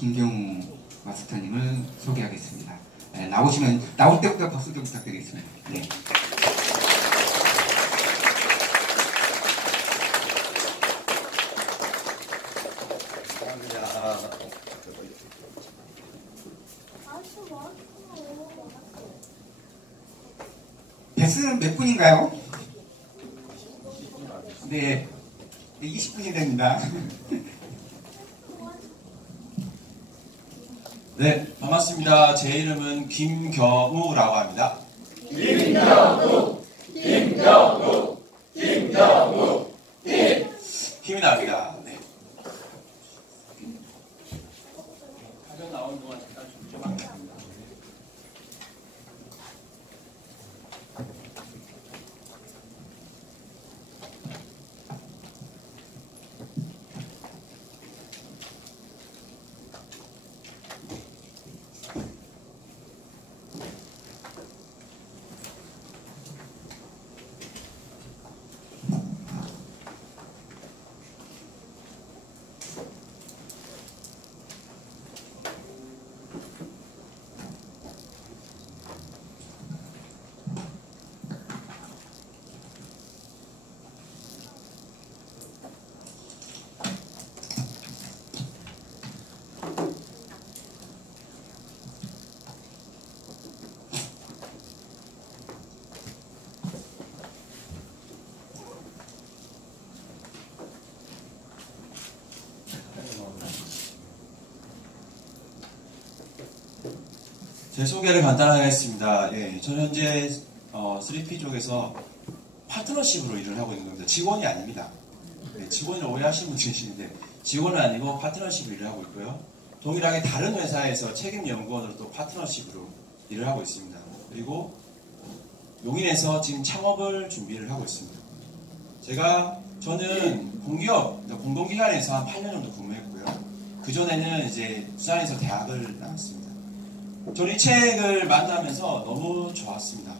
김경우 마스터님을 소개하겠습니다. 네, 나올 때부터 박수 좀 부탁드리겠습니다. 네. 배스는 몇 분인가요? 네, 20분이 됩니다. 네, 반갑습니다. 제 이름은 김경우라고 합니다. 김경우. 힘이 납니다. 네. 화면 나오는 동안 잠깐 좀 하겠습니다. 제 소개를 간단하게 하겠습니다. 예, 저는 현재 3P 쪽에서 파트너십으로 일을 하고 있는 겁니다. 직원이 아닙니다. 네, 직원을 오해하시는 분이 계시는데 직원은 아니고 파트너십으로 일을 하고 있고요. 동일하게 다른 회사에서 책임연구원으로 또 파트너십으로 일을 하고 있습니다. 그리고 용인에서 지금 창업을 준비를 하고 있습니다. 저는 공기업, 공공기관에서 한 8년 정도 근무했고요. 그전에는 이제 부산에서 대학을 나왔습니다. 저는 이 책을 만나면서 너무 좋았습니다.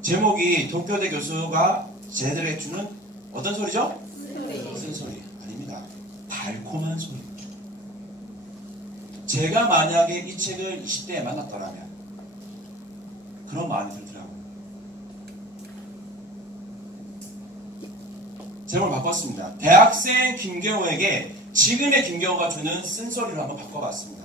제목이 도쿄대 교수가 제자들에게 주는 어떤 소리죠? 쓴소리 아닙니다. 달콤한 소리입니다. 제가 만약에 이 책을 20대에 만났더라면 그런 마음이 들더라고요. 제목을 바꿨습니다. 대학생 김경우에게 지금의 김경우가 주는 쓴소리를 한번 바꿔봤습니다.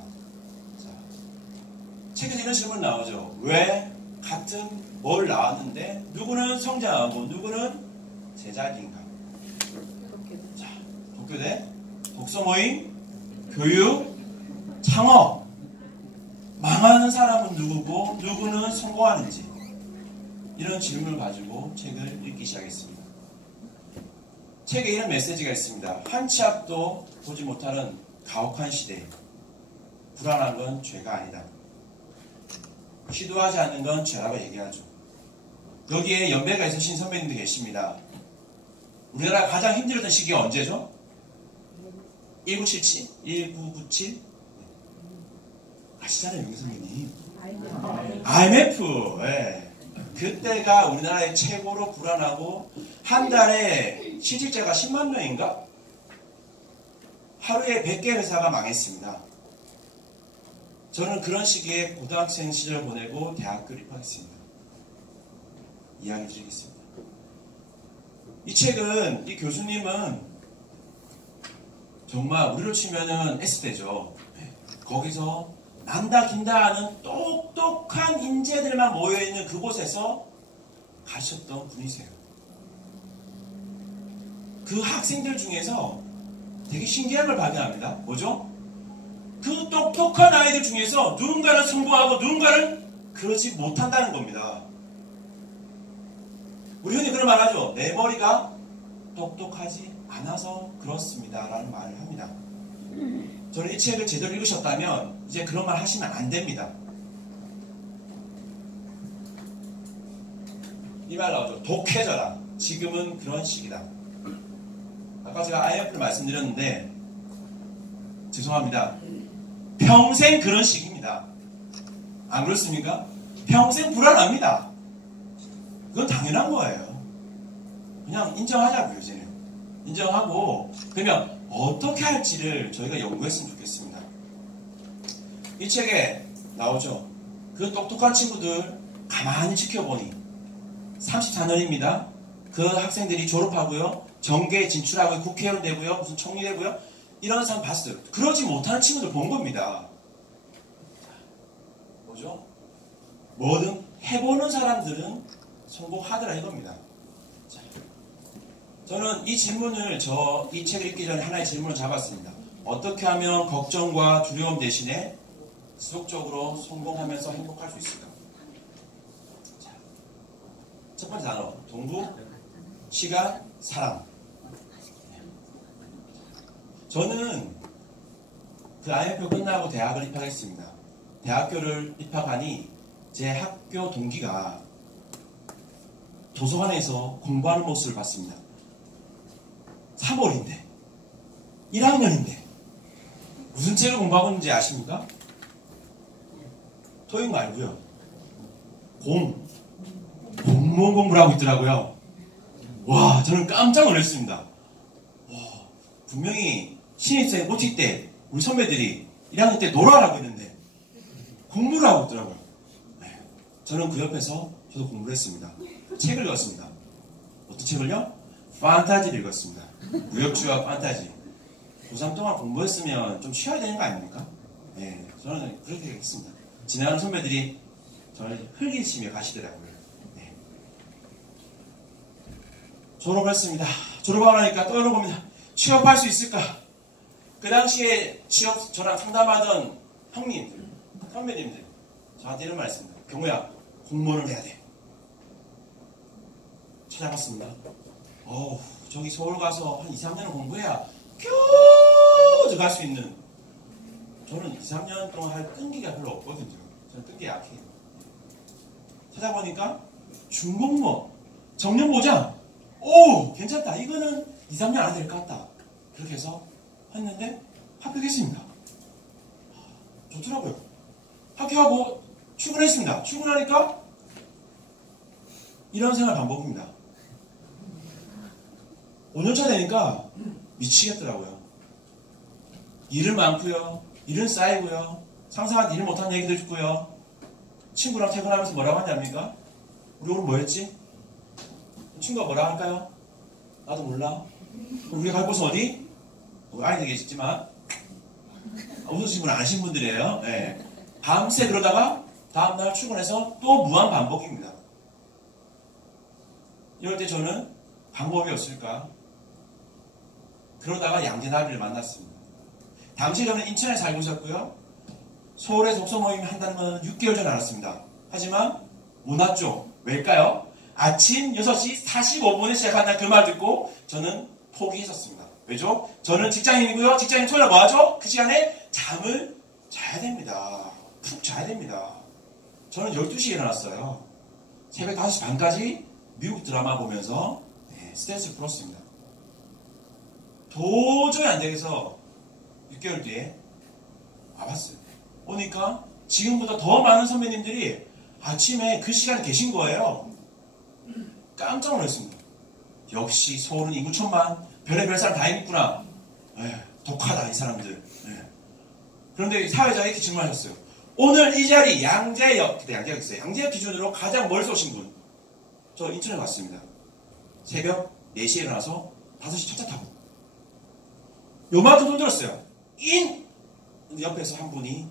책에서 이런 질문 나오죠. 왜 같은 뭘 나왔는데 누구는 성장하고 누구는 제자리인가? 자, 도쿄대, 독서모임, 교육, 창업. 망하는 사람은 누구고 누구는 성공하는지 이런 질문을 가지고 책을 읽기 시작했습니다. 책에 이런 메시지가 있습니다. 한 치 앞도 보지 못하는 가혹한 시대. 불안한 건 죄가 아니다. 시도하지 않는 건 죄라고 얘기하죠. 여기에 연배가 있으신 선배님들 계십니다. 우리나라가 가장 힘들었던 시기가 언제죠? 1977? 1997? 아시잖아요, 용기 선배님. IMF. 네. 그때가 우리나라의 최고로 불안하고 한 달에 실직자가 10만 명인가? 하루에 100개 회사가 망했습니다. 저는 그런 시기에 고등학생 시절 보내고 대학교를 입학했습니다. 이야기 드리겠습니다. 이 책은, 이 교수님은 정말 우리로 치면은 S대죠. 거기서 난다 긴다 하는 똑똑한 인재들만 모여있는 그곳에서 가르쳤던 분이세요. 그 학생들 중에서 되게 신기한 걸 발견합니다. 뭐죠? 그 똑똑한 아이들 중에서 누군가는 성공하고 누군가는 그러지 못한다는 겁니다. 우리 흔히 그런 말 하죠. 내 머리가 똑똑하지 않아서 그렇습니다. 라는 말을 합니다. 저는 이 책을 제대로 읽으셨다면 이제 그런 말 하시면 안 됩니다. 이 말 나오죠. 독해져라. 지금은 그런 시기다. 아까 제가 IMF를 말씀드렸는데 죄송합니다. 평생 그런 시기입니다. 안 그렇습니까? 평생 불안합니다. 그건 당연한 거예요. 그냥 인정하자고요, 이제는. 인정하고 그러면 어떻게 할지를 저희가 연구했으면 좋겠습니다. 이 책에 나오죠. 그 똑똑한 친구들 가만히 지켜보니 34년입니다. 그 학생들이 졸업하고요. 정계에 진출하고 국회의원 되고요. 무슨 총리 되고요. 이런 사람 봤어요. 그러지 못하는 친구들 본 겁니다. 뭐죠? 뭐든 해보는 사람들은 성공하더라 이겁니다. 자, 저는 이 질문을 이 책을 읽기 전에 하나의 질문을 잡았습니다. 어떻게 하면 걱정과 두려움 대신에 지속적으로 성공하면서 행복할 수 있을까? 자, 첫 번째 단어 동부, 시간, 사람. 저는 그 IMF 끝나고 대학을 입학했습니다. 대학교를 입학하니 제 학교 동기가 도서관에서 공부하는 모습을 봤습니다. 3월인데 1학년인데 무슨 책을 공부하고 있는지 아십니까? 토익 말고요. 공무원 공부를 하고 있더라고요. 와, 저는 깜짝 놀랐습니다. 와, 분명히 신입생 OT 때 우리 선배들이 1학년 때 놀아라고 했는데 공부를 하고 있더라고요. 네. 저는 그 옆에서 저도 공부를 했습니다. 책을 읽었습니다. 어떤 책을요? 판타지를 읽었습니다. 무협지와 판타지. 고3 동안 공부했으면 좀 쉬어야 되는 거 아닙니까? 네, 저는 그렇게 했습니다. 지나가는 선배들이 저를 흘리시며 가시더라고요. 네. 졸업을 했습니다. 졸업하고 나니까 떠오릅니다. 취업할 수 있을까? 그 당시에 저랑 상담하던 형님들, 선배님들 저한테 이런 말씀입니다. 경호야, 공무원을 해야 돼. 찾아봤습니다. 저기 서울 가서 한 2, 3년을 공부해야 겨우 갈 수 있는. 저는 2, 3년 동안 할 끈기가 별로 없거든요. 저는 끈기 약해요. 찾아보니까 중공무원, 정년보장. 오, 괜찮다. 이거는 2, 3년 안 될 것 같다. 그렇게 해서 했는데 합격했습니다. 좋더라고요. 합격하고 출근했습니다. 출근하니까 이런 생활 반복입니다. 5년차 되니까 미치겠더라고요. 일은 많고요. 일은 쌓이고요. 상사한테 일 못하는 얘기들 듣고요. 친구랑 퇴근하면서 뭐라고 하냐입니까? 우리 오늘 뭐 했지? 친구가 뭐라 할까요? 나도 몰라. 우리가 갈 곳은 어디? 아이들 계시지만 웃으신 분 안 하신 분들이에요. 네. 밤새 그러다가 다음날 출근해서 또 무한 반복입니다. 이럴 때 저는 방법이 없을까? 그러다가 양재나비를 만났습니다. 당시 저는 인천에 살고 있었고요. 서울에 독서 모임을 한다는 건 6개월 전에 알았습니다. 하지만 못 왔죠. 왜일까요? 아침 6시 45분에 시작한다는 그 말 듣고 저는 포기했었습니다. 왜죠? 저는 직장인이고요. 직장인 토요일에 뭐 하죠? 그 시간에 잠을 자야 됩니다. 푹 자야 됩니다. 저는 12시에 일어났어요. 새벽 5시 반까지 미국 드라마 보면서 스트레스를 풀었습니다. 도저히 안 되겠어 6개월 뒤에 와봤어요. 오니까 지금보다 더 많은 선배님들이 아침에 그 시간에 계신 거예요. 깜짝 놀랐습니다. 역시 서울은 인구 1000만, 별의별 사람 다 있구나. 독하다 이 사람들. 그런데 사회자가 이렇게 질문하셨어요. 오늘 이 자리 양재역, 그때 양재역 있어요. 양재역 기준으로 가장 멀리 오신 분. 저 인천에 갔습니다. 새벽 4시에 일어나서 5시 첫차 타고 요만큼 돈 들었어요. 근데 옆에서 한 분이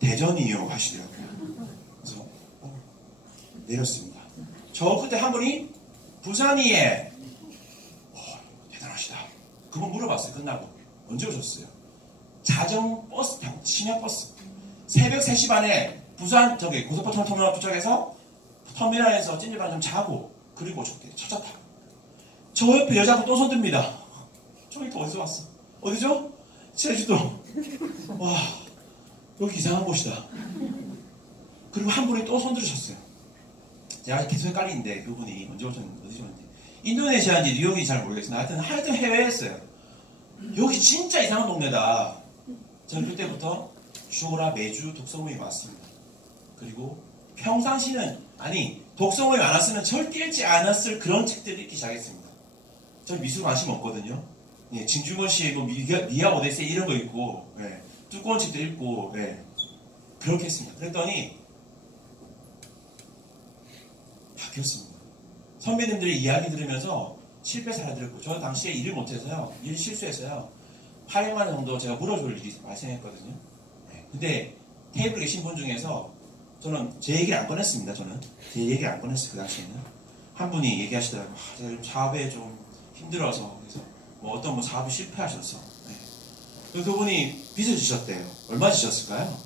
대전이요 하시더라고요. 그래서 내렸습니다. 저 그때 한 분이 부산이에 대단하시다. 그분 물어봤어요. 끝나고 언제 오셨어요? 자정버스 타고 심야버스 새벽 3시 반에 부산 고속버스 터미널 도착해서 터미널에서 찜질방 좀 자고 그리고 오셨대요. 첫차 타고. 저 옆에 여자분 또 손듭니다. 저기 또 어디서 왔어? 어디죠? 제주도. 와, 여기 이상한 곳이다. 그리고 한 분이 또 손들으셨어요. 제가 계속 헷갈리는데 그분이 언제 오셨는지 어디 오셨는지 인도네시아인지 뉴욕인지 잘 모르겠어요. 하여튼 해외였어요. 여기 진짜 이상한 동네다. 저는 그때부터 주어라 매주 독서 모임이 왔습니다. 그리고 평상시는 독서 모임 안 왔으면 절대 읽지 않았을 그런 책들을 읽기 시작했습니다. 저는 미술 관심 없거든요. 예, 진주권 씨의 뭐 미아 오데세 이런 거 있고, 예, 두꺼운 책도 읽고, 예, 그렇게 했습니다. 그랬더니 바뀌었습니다. 선배님들의 이야기 들으면서 실패 사례 들었고, 저는 당시에 일을 못해서요, 일 실수해서요, 800만 원 정도 제가 물어줄 일이 발생했거든요. 예, 근데 테이블에 계신 분 중에서 저는 제 얘기를 안 꺼냈습니다. 저는 제 얘기를 안 꺼냈어요. 그 당시에는 한 분이 얘기하시더라고요. 제가 사업에 좀 힘들어서, 그래서 뭐 어떤 뭐 사업이 실패하셔서, 네. 그래서 그분이 빚을 지셨대요. 얼마 지셨을까요?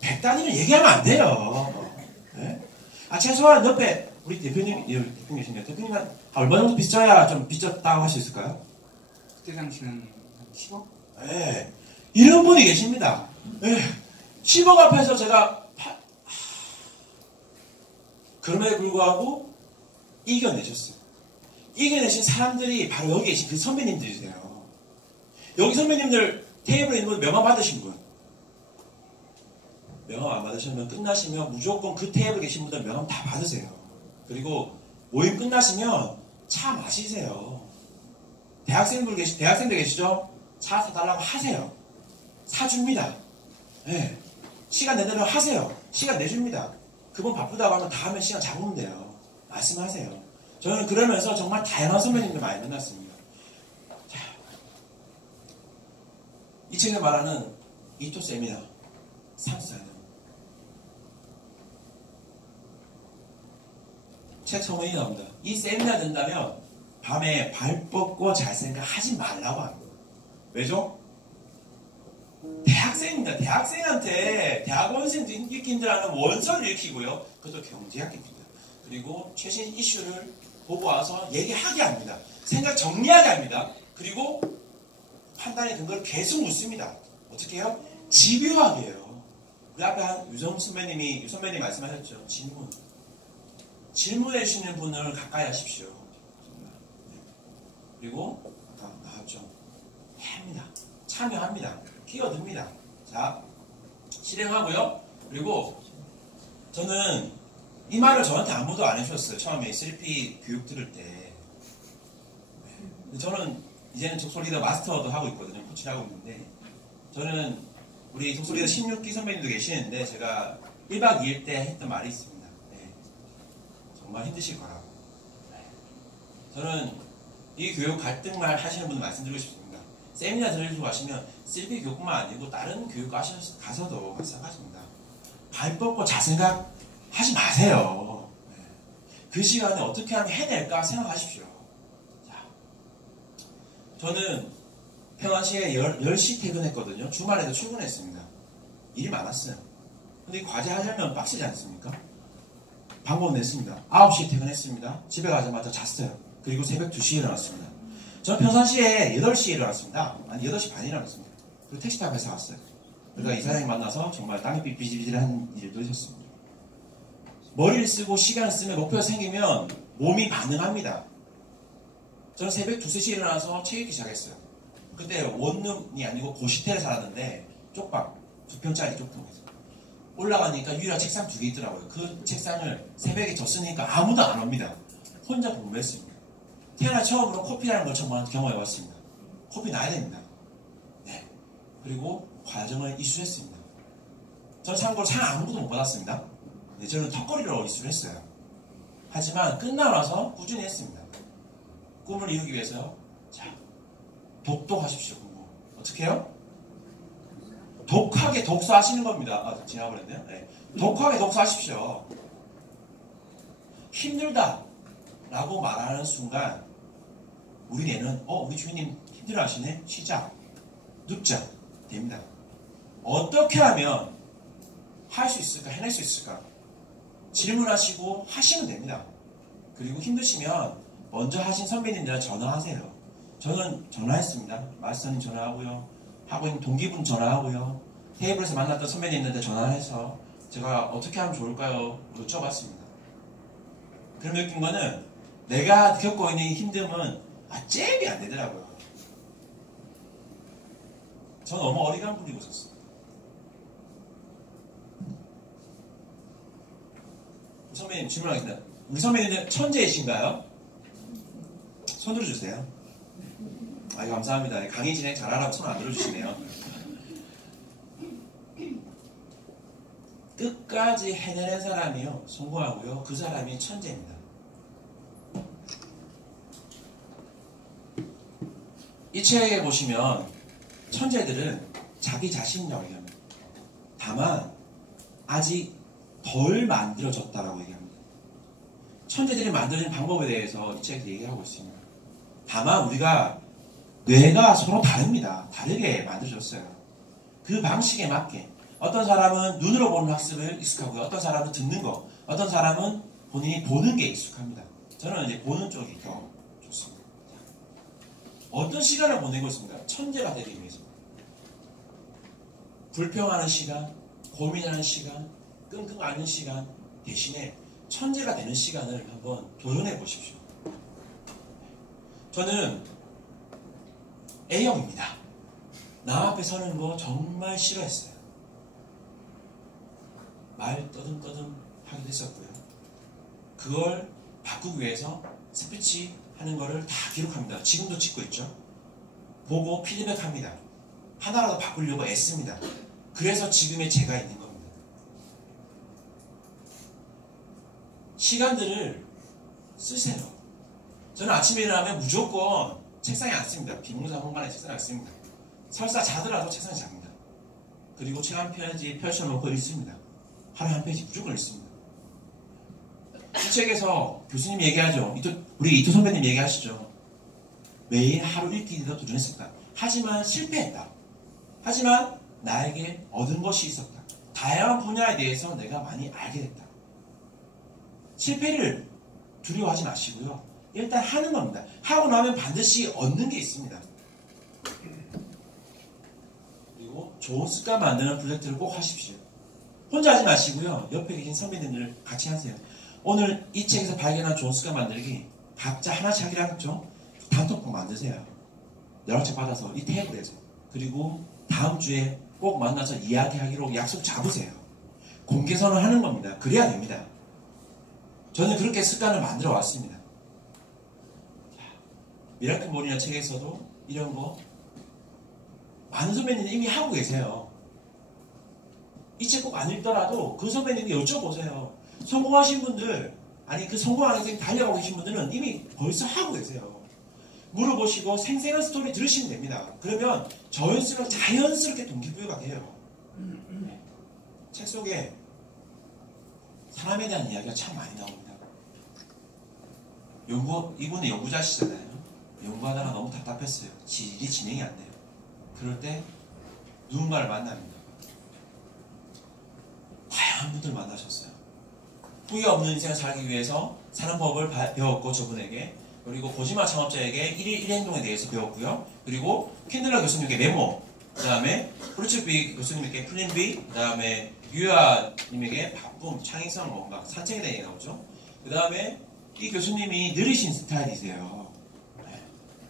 100단위는 얘기하면 안 돼요. 네? 아, 최소한 옆에 우리 대표님 계신데 대표님은 얼마 정도 빚져야 좀 빚졌다고 할 수 있을까요? 그때 당시는 한 10억? 네. 이런 분이 계십니다. 네. 10억 앞에서 제가 그럼에도 불구하고 이겨내셨어요. 이겨내신 사람들이 바로 여기 계신 그 선배님들이세요. 여기 선배님들 테이블에 있는 분 명함 받으신 분. 명함 안 받으시면 끝나시면 무조건 그 테이블에 계신 분들 명함 다 받으세요. 그리고 모임 끝나시면 차 마시세요. 대학생들 계시죠? 차 사달라고 하세요. 사줍니다. 네. 시간 내대로 하세요. 시간 내줍니다. 그분 바쁘다고 하면 다음에 시간 잡으면 돼요. 말씀하세요. 저는 그러면서 정말 다양한 선배님들 많이 만났습니다. 자, 이 책에 말하는 이토 세미나 34년. 책 서문이 나옵니다. 이 세미나 된다면 밤에 발 뻗고 잘 생각하지 말라고 합니다. 왜죠? 대학생입니다. 대학생한테 대학원생도 읽기 힘들어하는 원서를 읽히고요. 그것도 경제학입니다. 그리고 최신 이슈를 보고 와서 얘기하게 합니다. 생각 정리하게 합니다. 그리고 판단의 근거를 계속 묻습니다. 어떻게 해요? 집요하게 해요. 그 앞에 한 유선 선배님이 말씀하셨죠. 질문해 주시는 분을 가까이 하십시오. 그리고 아까 나왔죠. 합니다. 참여합니다. 끼어듭니다. 자, 실행하고요. 그리고 저는 이 말을 저한테 아무도 안 해주셨어요. 처음에 SLP 교육 들을 때. 저는 이제는 독서리더 마스터도 하고 있거든요. 코치를 하고 있는데, 저는 우리 독서리더 16기 선배님도 계시는데 제가 1박 2일 때 했던 말이 있습니다. 네. 정말 힘드실 거라고. 저는 이 교육 갈등말 하시는 분들 말씀드리고 싶습니다. 세미나 들으시고 가시면 SLP 교육뿐만 아니고 다른 교육 가서도 마찬가지입니다. 발 뻗고 자생각 하지 마세요. 네. 그 시간에 어떻게 하면 해낼까 생각하십시오. 자, 저는 평안시에 10시 퇴근했거든요. 주말에도 출근했습니다. 일이 많았어요. 근데 과제 하려면 빡세지 않습니까? 방법 냈습니다. 9시에 퇴근했습니다. 집에 가자마자 잤어요. 그리고 새벽 2시에 일어났습니다. 저는 평상시에 8시에 일어났습니다. 아니 8시 반에 일어났습니다. 그리고 택시 타고 회사 갔어요. 그러니까 이사장님 만나서 정말 땅이 비질비질한 일도 있었습니다. 머리를 쓰고 시간을 쓰면 목표가 생기면 몸이 반응합니다. 저는 새벽 2, 3시에 일어나서 책 읽기 시작했어요. 그때 원룸이 아니고 고시텔에 살았는데 쪽방, 2평짜리 쪽방에서 올라가니까 유일한 책상 2개 있더라고요. 그 책상을 새벽에 졌으니까 아무도 안 옵니다. 혼자 공부했습니다. 태어나 처음으로 커피라는 걸 처음 경험해봤습니다. 커피 놔야 됩니다. 네. 그리고 과정을 이수했습니다. 전 참고로 상 아무것도 못 받았습니다. 네, 저는 턱걸이로 이수를 했어요. 하지만 끝나고 나서 꾸준히 했습니다. 꿈을 이루기 위해서요. 자, 독독하십시오. 공부. 어떻게 해요? 독하게 독서하시는 겁니다. 아, 지나버렸네요. 네. 독하게 독서하십시오. 힘들다 라고 말하는 순간 우리 뇌는 우리 주인님 힘들어 하시네? 쉬자. 눕자. 됩니다. 어떻게 하면 할 수 있을까? 해낼 수 있을까? 질문하시고 하시면 됩니다. 그리고 힘드시면 먼저 하신 선배님들한테 전화하세요. 저는 전화했습니다. 마스터님 전화하고요. 하고 있는 동기분 전화하고요. 테이블에서 만났던 선배님들한테 전화해서 제가 어떻게 하면 좋을까요? 여쭤봤습니다. 그럼 느낀 거는 내가 겪고 있는 힘듦은 잽이 안 되더라고요. 저는 너무 어리광 부리고 있었어요. 선배님 질문하겠습니다. 우리 선배님들 천재이신가요? 손 들어주세요. 아이 감사합니다. 강의 진행 잘하라고 손 안 들어주시네요. 끝까지 해내는 사람이요 성공하고요. 그 사람이 천재입니다. 이 책에 보시면 천재들은 자기 자신이라고 얘기합니다. 다만 아직 덜 만들어졌다라고 얘기합니다. 천재들이 만들어진 방법에 대해서 이 책에서 얘기하고 있습니다. 다만 우리가 뇌가 서로 다릅니다. 다르게 만들어졌어요. 그 방식에 맞게 어떤 사람은 눈으로 보는 학습을 익숙하고요. 어떤 사람은 듣는 거, 어떤 사람은 본인이 보는 게 익숙합니다. 저는 이제 보는 쪽이 더 좋습니다. 어떤 시간을 보내고 있습니다. 천재가 되기 위해서. 불평하는 시간, 고민하는 시간, 끙끙 앓는 시간 대신에 천재가 되는 시간을 한번 도전해 보십시오. 저는 A형입니다. 남 앞에 서는 거 정말 싫어했어요. 말 떠듬떠듬 하기도 했었고요. 그걸 바꾸기 위해서 스피치 하는 거를 다 기록합니다. 지금도 찍고 있죠. 보고 피드백합니다. 하나라도 바꾸려고 애씁니다. 그래서 지금의 제가 있는 겁니다. 시간들을 쓰세요. 저는 아침에 일어나면 무조건 책상에 앉습니다. 비무사 공간에 책상에 앉습니다. 설사 자더라도 책상에 잡니다. 그리고 책 한 페이지 펼쳐놓고 읽습니다. 하루에 한 페이지 무조건 읽습니다. 이 책에서 교수님 얘기하죠. 우리 이토 선배님 얘기하시죠. 매일 하루 읽기도 도전했었다. 하지만 실패했다. 하지만 나에게 얻은 것이 있었다. 다양한 분야에 대해서 내가 많이 알게 됐다. 실패를 두려워하지 마시고요. 일단 하는 겁니다. 하고 나면 반드시 얻는 게 있습니다. 그리고 좋은 습관 만드는 프로젝트를 꼭 하십시오. 혼자 하지 마시고요. 옆에 계신 선배님들 같이 하세요. 오늘 이 책에서 발견한 좋은 습관 만들기 각자 하나씩 하기로 하겠죠? 단톡방 만드세요. 연락처 받아서 이 테이블에서. 그리고 다음 주에 꼭 만나서 이야기하기로 약속 잡으세요. 공개선언 하는 겁니다. 그래야 됩니다. 저는 그렇게 습관을 만들어 왔습니다. 미라클 모닝이라는 책에서도 이런 거 많은 선배님이 이미 하고 계세요. 이 책 꼭 안 읽더라도 그 선배님께 여쭤보세요. 성공하신 분들, 아니 그 성공하는 데 달려가고 계신 분들은 이미 벌써 하고 계세요. 물어보시고 생생한 스토리 들으시면 됩니다. 그러면 자연스럽게 동기부여가 돼요. 책 속에 사람에 대한 이야기가 참 많이 나옵니다. 이분은 연구자시잖아요. 연구하다가 너무 답답했어요. 일이 진행이 안 돼요. 그럴 때 누군가를 만납니다. 다양한 분들 만나셨어요. 후회 없는 인생을 살기 위해서 사는 법을 배웠고 저분에게, 그리고 고지마 창업자에게 1일 1행동에 대해서 배웠고요. 그리고 캔들러 교수님께 메모, 그 다음에 프루츠비 교수님께 플랜 B, 그 다음에 유아님에게 바쁨, 창의성, 뭔가 산책에 대해 나오죠. 그 다음에 이 교수님이 느리신 스타일이세요.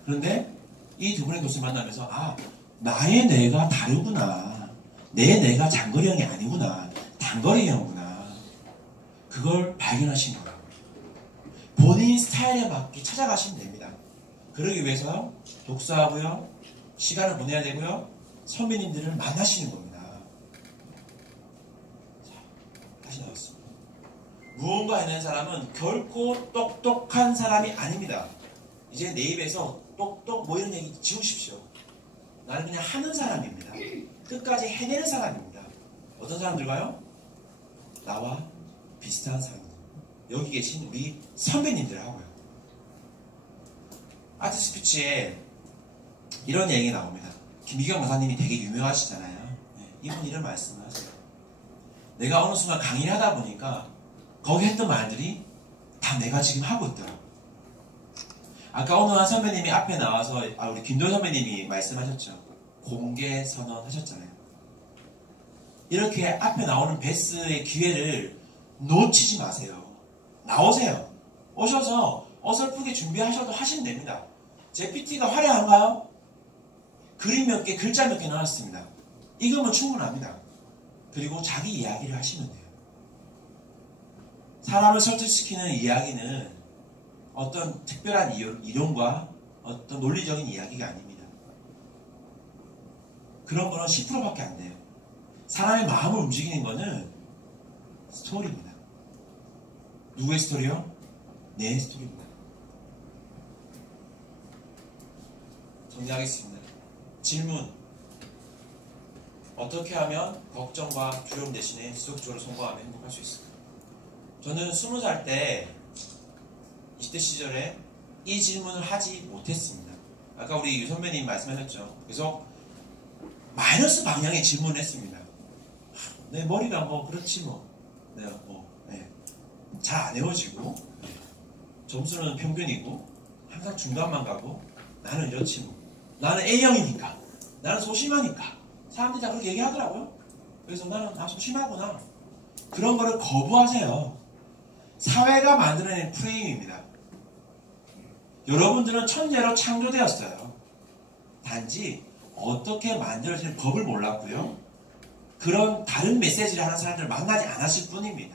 그런데 이 두 분의 교수님 만나면서 나의 뇌가 다르구나. 내 뇌가 장거리형이 아니구나. 단거리형이구나. 그걸 발견하신 거예요. 본인 스타일에 맞게 찾아가시면 됩니다. 그러기 위해서 독서하고요. 시간을 보내야 되고요. 선배님들을 만나시는 겁니다. 자, 다시 나왔습니다. 무언가 해낸 사람은 결코 똑똑한 사람이 아닙니다. 이제 내 입에서 똑똑 뭐 이런 얘기 지우십시오. 나는 그냥 하는 사람입니다. 끝까지 해내는 사람입니다. 어떤 사람들과요? 나와 비슷한 사람들. 여기 계신 우리 선배님들하고요. 아트 스피치에 이런 얘기 나옵니다. 김희경 강사님이 되게 유명하시잖아요. 이분 이런 말씀을 하세요. 내가 어느 순간 강의를 하다 보니까 거기 했던 말들이 다 내가 지금 하고 있더라고요. 아까 어느 한 선배님이 앞에 나와서 우리 김도현 선배님이 말씀하셨죠. 공개 선언하셨잖아요. 이렇게 앞에 나오는 베스의 기회를 놓치지 마세요. 나오세요. 오셔서 어설프게 준비하셔도 하시면 됩니다. 제 PT가 화려한가요? 그림 몇 개, 글자 몇 개 나왔습니다. 이거면 충분합니다. 그리고 자기 이야기를 하시면 돼요. 사람을 설득시키는 이야기는 어떤 특별한 이론과 어떤 논리적인 이야기가 아닙니다. 그런 거는 10%밖에 안 돼요. 사람의 마음을 움직이는 거는 스토리입니다. 누구의 스토리요? 내 스토리입니다. 정리하겠습니다. 질문. 어떻게 하면 걱정과 두려움 대신에 지속적으로 성공하면 행복할 수 있을까요? 저는 20살 때 20대 시절에 이 질문을 하지 못했습니다. 아까 우리 유 선배님 말씀하셨죠. 그래서 마이너스 방향의 질문을 했습니다. 내 머리가 뭐 그렇지 뭐. 내가 뭐 잘 안 외워지고 점수는 평균이고 항상 중간만 가고 나는 이렇지 뭐. 나는 A형이니까. 나는 소심하니까. 사람들이 다 그렇게 얘기하더라고요. 그래서 나는 소심하구나. 그런 거를 거부하세요. 사회가 만들어낸 프레임입니다. 여러분들은 천재로 창조되었어요. 단지 어떻게 만들어지는 법을 몰랐고요. 그런 다른 메시지를 하는 사람들을 만나지 않았을 뿐입니다.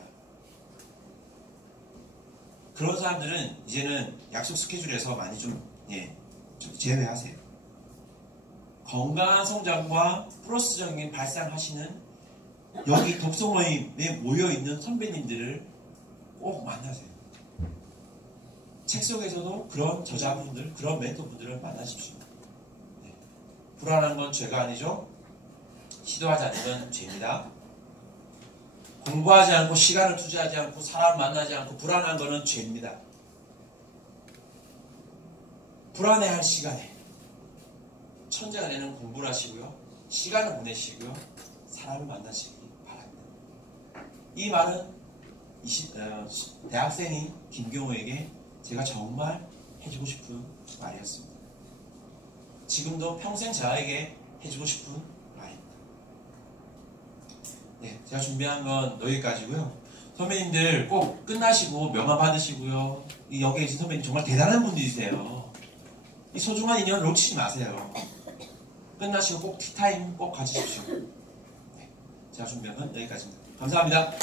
그런 사람들은 이제는 약속 스케줄에서 많이 좀 제외하세요. 건강한 성장과 플러스적인 발상하시는 여기 독서 모임에 모여있는 선배님들을 꼭 만나세요. 책 속에서도 그런 저자분들, 그런 멘토분들을 만나십시오. 불안한 건 죄가 아니죠. 시도하지 않으면 죄입니다. 공부하지 않고 시간을 투자하지 않고 사람 만나지 않고 불안한 거는 죄입니다. 불안해할 시간에 천재가 되는 공부를 하시고요. 시간을 보내시고요. 사람을 만나시기 바랍니다. 이 말은 대학생인 김경호에게 제가 정말 해주고 싶은 말이었습니다. 지금도 평생 저에게 해주고 싶은 말입니다. 네, 제가 준비한 건 여기까지고요. 선배님들 꼭 끝나시고 명함 받으시고요. 여기에 계신 선배님 정말 대단한 분들이세요. 이 소중한 인연 놓치지 마세요. 끝나시고 꼭 티타임 꼭 가지십시오. 네, 제가 준비한 건 여기까지입니다. 감사합니다.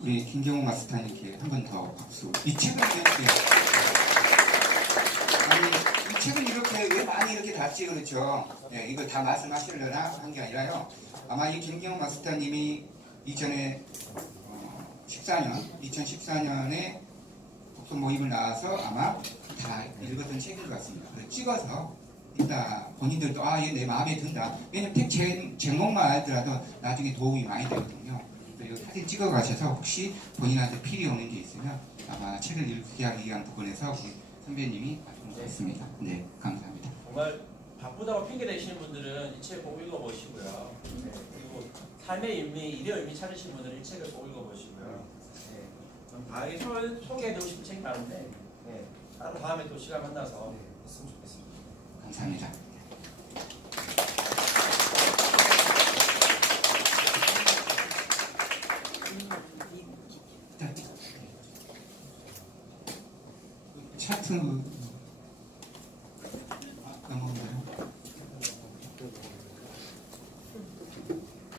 우리 김경호 마스터님께 한 번 더 박수. 이 책을 이렇게 아니 이 책을 이렇게 왜 많이 이렇게 닫지 그렇죠? 네, 이거 다 말씀하시려나 한 게 아니라요. 아마 이 김경호 마스터님이 이전에 2014년에 독서 모임을 나와서 아마 다 읽었던 책인 것 같습니다. 찍어서 이따 본인들도 얘 내 마음에 든다. 왜냐면 책 제목만 알더라도 나중에 도움이 많이 되거든요. 그래서 사진 찍어 가셔서 혹시 본인한테 필이 오는 게 있으면 아마 책을 읽게 하기 위한 부분에서 우리 선배님이 가져온 것 같습니다. 네, 감사합니다. 정말 바쁘다고 핑계 대시는 분들은 이 책 꼭 읽어보시고요. 네, 그리고 삶의 의미, 일의 의미 찾으시는 분들은 이 책을 꼭 읽어보시고요. 네, 다음에 소개해드리고 싶은 책이 많은데 다음에 또 시간 만나서 했으면 좋겠습니다. 감사합니다. 차트